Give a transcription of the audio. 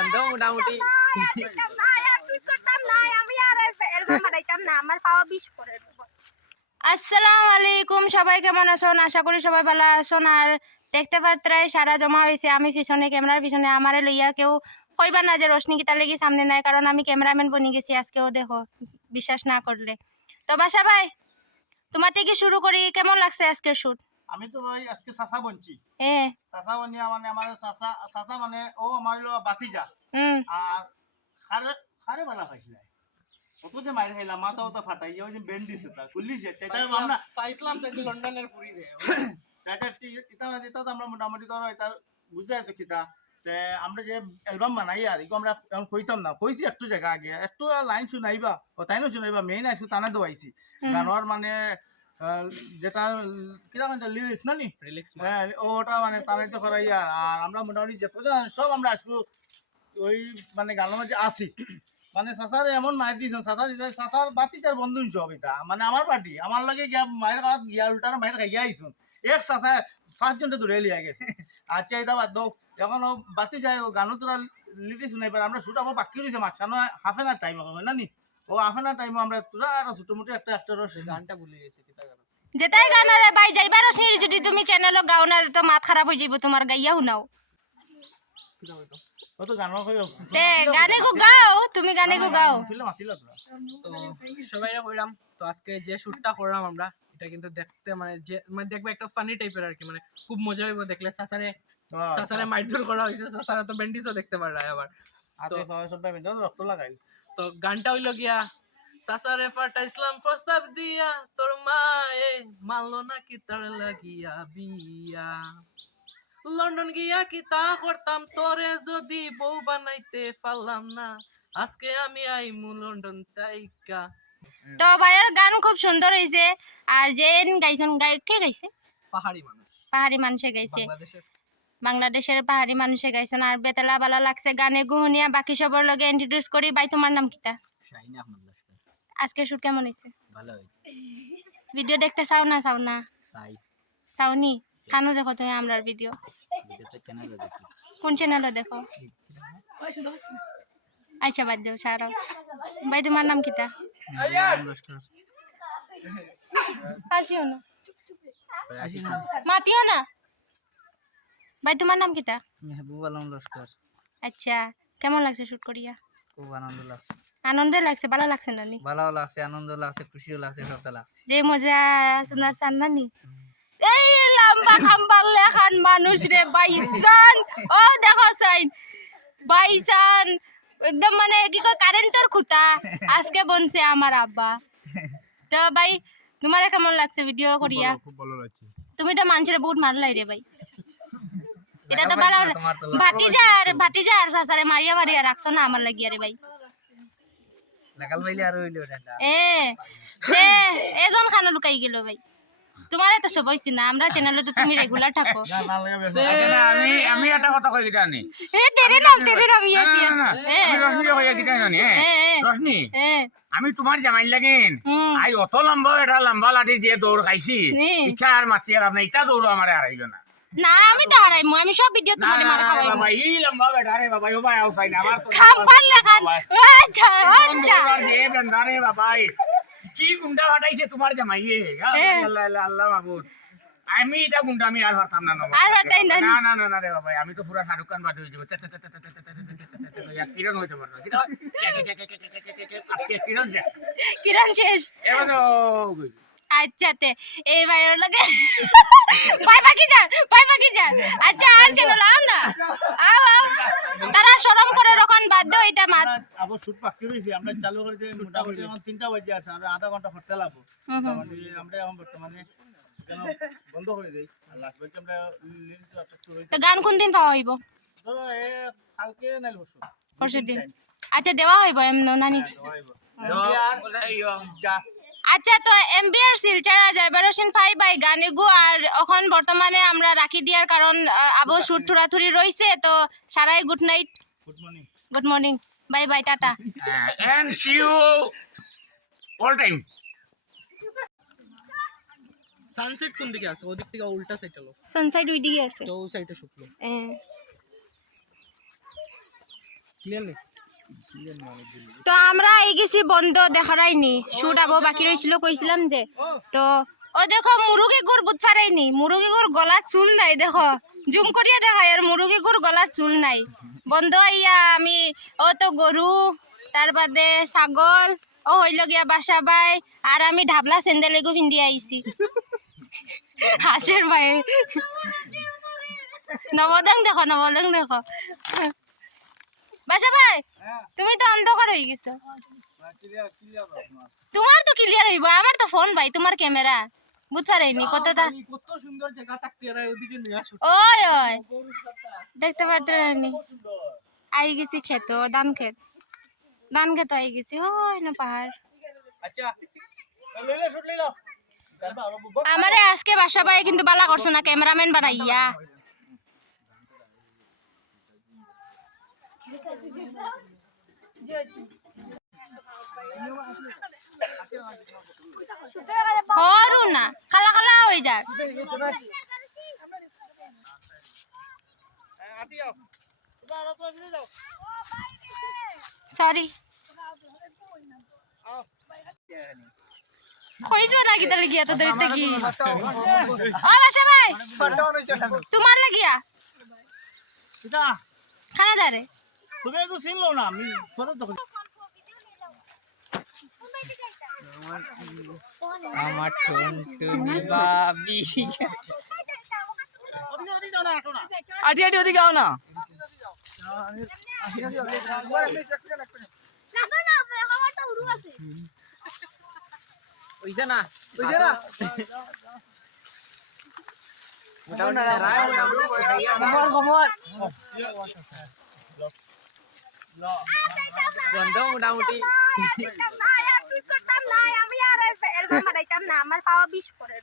গন্ধ মোটামুটি আসসালামু আলাইকুম, সবাই কেমন আছেন? আশা করি সবাই ভালো আছেন। আর দেখতে পাত্রাই সারা জমা হয়েছে। আমি পিছনে ক্যামেরার পিছনে আমারে লইয়া কেউ কইবা না যে রোশনি কিতা লেগে সামনে নাই, কারণ আমি ক্যামেরাম্যান বনি গেছি আজকেও, দেখো বিশ্বাস না করলে। তো বাসা ভাই, তোমার থেকে শুরু করি, কেমন লাগছে আজকের শুট? আমি তো ভাই আজকে সাসা বনছি এ সাসা বনিয়া মানে আমার সাসা সাসা মানে ও আমার বাতিজা হুম আর খারে খারে বালা খাইছিল অত যে মাইর খাইলা মাথা ওটা ফাটাই ওই যে বেন্ড দিছে তা কুল্লিছে তাই আমরা ফাইসলাম তো লন্ডনের ফুরি রে তাই এটা এটা তো আমরা মোটামুটি ধরো এটা বুঝাই তো কিতা তে আমরা যে অ্যালবাম বানাই আর ইকো আমরা এখন কইতাম না কইছি একটু জায়গা আগে একটু লাইন শুনাইবা ও তাই না শুনাইবা মেইন আজকে টানা দেওয়াইছি গানোর মানে যেটা কিতা মানে লিরিক্স না নি রিল্যাক্স হ্যাঁ ওটা মানে তারাইতে করাই আর আমরা মোটামুটি যতজন সব আমরা আজকে ওই মানে গানের মধ্যে আছি মানে সাসার এমন মায়ের দিয়েছেন সাসার বাতিটার বন্ধু সব এটা মানে আমার পার্টি আমার লগে গিয়া মায়ের কাছে গিয়া উল্টার মায়ের খাইয়া আইসুন এক সাসা 5 জনটা ধরে লিয়া গেছে আচ্ছা এটা বাদ দাও এখন ও বাতি যায় গানও তোরা লিটি শুনাই পারে আমরা শুট আবার বাকি রয়েছে মাঝখানে হাফ এন আওয়ার টাইম হবে না নি ও হাফ এন আওয়ার টাইমে আমরা তোরা আর ছোট মোটো একটা অ্যাক্টরও গানটা ভুলে গেছি কিতা গান যেটাই গানা রে ভাই, যাইবার রোশনি যদি তুমি চ্যানেলও গাও না তো মাথা খারাপ হয়ে যাইব তোমার, গাইয়া শুনাও। কিতা হইতো ও তো গানও কই তে গানে গো গাও, তুমি গানে গো গাও। ফিল্ম মাতিলা তোরা তো সবাইরা কইরাম তো আজকে যে শুটটা করলাম আমরা এটা কিন্তু দেখতে মানে যে মানে দেখবে একটা ফানি টাইপের আর কি, মানে খুব মজা হইব দেখলে। সাসারে মাইরধর করা হইছে, সাসারে তো ব্যান্ডিজও দেখতে পারলা আবার। আতে সব ভাই মেন্ডল রক্ত লাগাই তো গানটা হইল গিয়া সাসারে ফাটাইছিলাম প্রস্তাব দিয়া তোর মায়ে মানলো না কি তার লাগিয়া বিয়া, লন্ডন গিয়া কি তা করতাম তোরে যদি বউ বানাইতে পারলাম না, আজকে আমি আইমু লন্ডন তাইকা। তো ভাইয়ের গান খুব সুন্দর হয়েছে। আর যে গাইছেন কে গাইছে? পাহাড়ি মানুষ, পাহাড়ি মানুষে গাইছে, বাংলাদেশের। বাংলাদেশের পাহাড়ি মানুষে গাইছেন। আর বেতলা ভালো লাগছে গানে গুহনিয়া। বাকি সবার লগে ইন্ট্রোডিউস করি। ভাই তোমার নাম কিতা? শাহিন আহমদ লস্কর। আজকে শুট কেমন হয়েছে? ভালো হয়েছে। ভিডিও দেখতে চাও না চাও না? সাই চাওনি? খানো দেখো তুমি আমরার ভিডিও? ভিডিওতে চ্যানেলে দেখি। কোন চ্যানেলে দেখো? আচ্ছা বাদ দেও, ছাড়াও। ভাই তোমার নাম কিতা? লস্কর। আসিও না, মাতিও না। ভাই তোমার নাম কিতা? মেহবুব আলম লস্কর। আচ্ছা, কেমন লাগছে শুট করিয়া? খুব আনন্দ লাগছে। আনন্দ লাগছে, ভালো লাগছে নানি? ভালো লাগছে, আনন্দ লাগছে, খুশিও লাগছে, সবটা লাগছে। যে মজা শোনার চান নানি? এই লম্বা খাম্বার লেখান মানুষ রে বাইসান, ও দেখো সাইন বাইসান একদম মানে কি কয় কারেন্টের খুঁটা আজকে বনছে আমার আব্বা। তো ভাই তোমার কেমন লাগছে ভিডিও করিয়া? খুব ভালো লাগছে তুমি তো মানুষের বহুত মারলাই রে ভাই। এটা তো ভালো ভাটিজা আর সাসারে মারিয়া মারিয়া রাখছো না আমার লাগিয়া রে ভাই। লাগাল বাইলে আর হইলো এটা। এ এজন খানা লুকাই গেল ভাই। তোমার তো সব হইছে না, আমরা চ্যানেলে তো তুমি রেগুলার থাকো। আমি একটা কথা কই গিটা নি তেরে নাম ইয়াছি আমি রশনি কই গিটা নি রশনি আমি তোমার জামাই লাগেন আই অত লম্বা এটা লম্বা লাঠি দিয়ে দৌড় খাইছি ইচ্ছা আর মাতি আর আপনি ইচ্ছা দৌড় আমারে হারাইলো না না আমি তো হারাইমু, আমি সব ভিডিও তোমারে মার খাওয়াই বাবা এই লম্বা বেটা রে বাবা ও ভাই আউ পাই না আমার খাম্বার লাগান। আচ্ছা আচ্ছা এ বেন্দারে বাবা কি গুন্ডা ফাটাইছে তোমার জামাই আল্লাহ আল্লাহ আল্লাহ মাবুদ আমি এটা গুন্ডা আমি আর পারতাম না আর হটাই না না না না না রে বাবা আমি তো পুরা শাহরুখ খান বাদ হয়ে যাব কিরণ হইতে পারবো কিরণ শেষ এবার আচ্ছা তে এই ভাইয়ের লাগে ভাই বাকি যান আচ্ছা আর চলো আও না আও তারা শরম করে রকম বাধ্য এটা মাছ আবার শুট বাকি রইছে আমরা চালু করে দিই মোটামুটি এখন 3টা বাজে আছে আর আধা ঘন্টা হতে লাগবে মানে আমরা এখন বর্তমানে বন্ধ করে দেই আর লাস্ট বাজে আমরা লিরিক্স একটা শুরু হইছে তো গান কোন দিন পাওয়া হইব? ধরো এ কালকে নাইল পরশু দিন। আচ্ছা দেওয়া হইব এমন নানি? আচ্ছা তো এমবিআর শিলচর জারবারোশন 5 বাই গানেগু আর এখন বর্তমানে আমরা রাখি দিয়ার কারণ আবো শুট থুরাথুরি রইছে। তো সারাই good night, good morning, bye bye, tata and see you all time sunset কোন দিকে আছে? ওদিক থেকে উল্টা সাইড হলো, সানসাইড ওই দিকে আছে তো ওই সাইডে শুকলো। তো আমরা এই গেছি বন্ধ দেখারাইনি শুট আবো বাকি রইছিল কইছিলাম যে তো ও দেখো মুরগি গুড় বুঝারাইনি মুরগি গুড় গলা চুল নাই দেখো জুম করিয়া দেখা আর মুরগি গুড় গলা চুল নাই বন্ধ ইয়া আমি ও তো গরু তার বাদে ছাগল ও হইল গিয়া বাসা বাই আর আমি ঢাবলা স্যান্ডেল এগো পিন্দি আইছি হাসের ভাই নবদং দেখো বাসা ভাই তুমি তো অন্ধকার হয়ে গেছো তোমার তো ক্লিয়ার হইব আমার তো ফোন ভাই তোমার ক্যামেরা বুঝতে পারিনি কতটা কত সুন্দর জায়গা থাকতে এরা ওদিকে নিয়ে আসো ওই ওই দেখতে পারতেনি আই গেছি ক্ষেত ধান ক্ষেত আই গেছি ওই না পাহাড় আচ্ছা লইলা শুট লইলা আমারে আজকে বাসা ভাই কিন্তু বালা করছে না ক্যামেরাম্যান বানাইয়া হরু না খালা খালা হয়ে যাক সরি কইছো না কি তাহলে গিয়া তোদের কি ও বাসা ভাই তোমার লাগিয়া খানা যা রে তুমি তো চিনলো না আমি ফটো দেখো আমার টুনটুনি বাবি আটি আটি ওদিকে আও না ওইটা না মোটামুটি আমি আর এরকম বানাইতাম না আমার পাওয়া 20 করে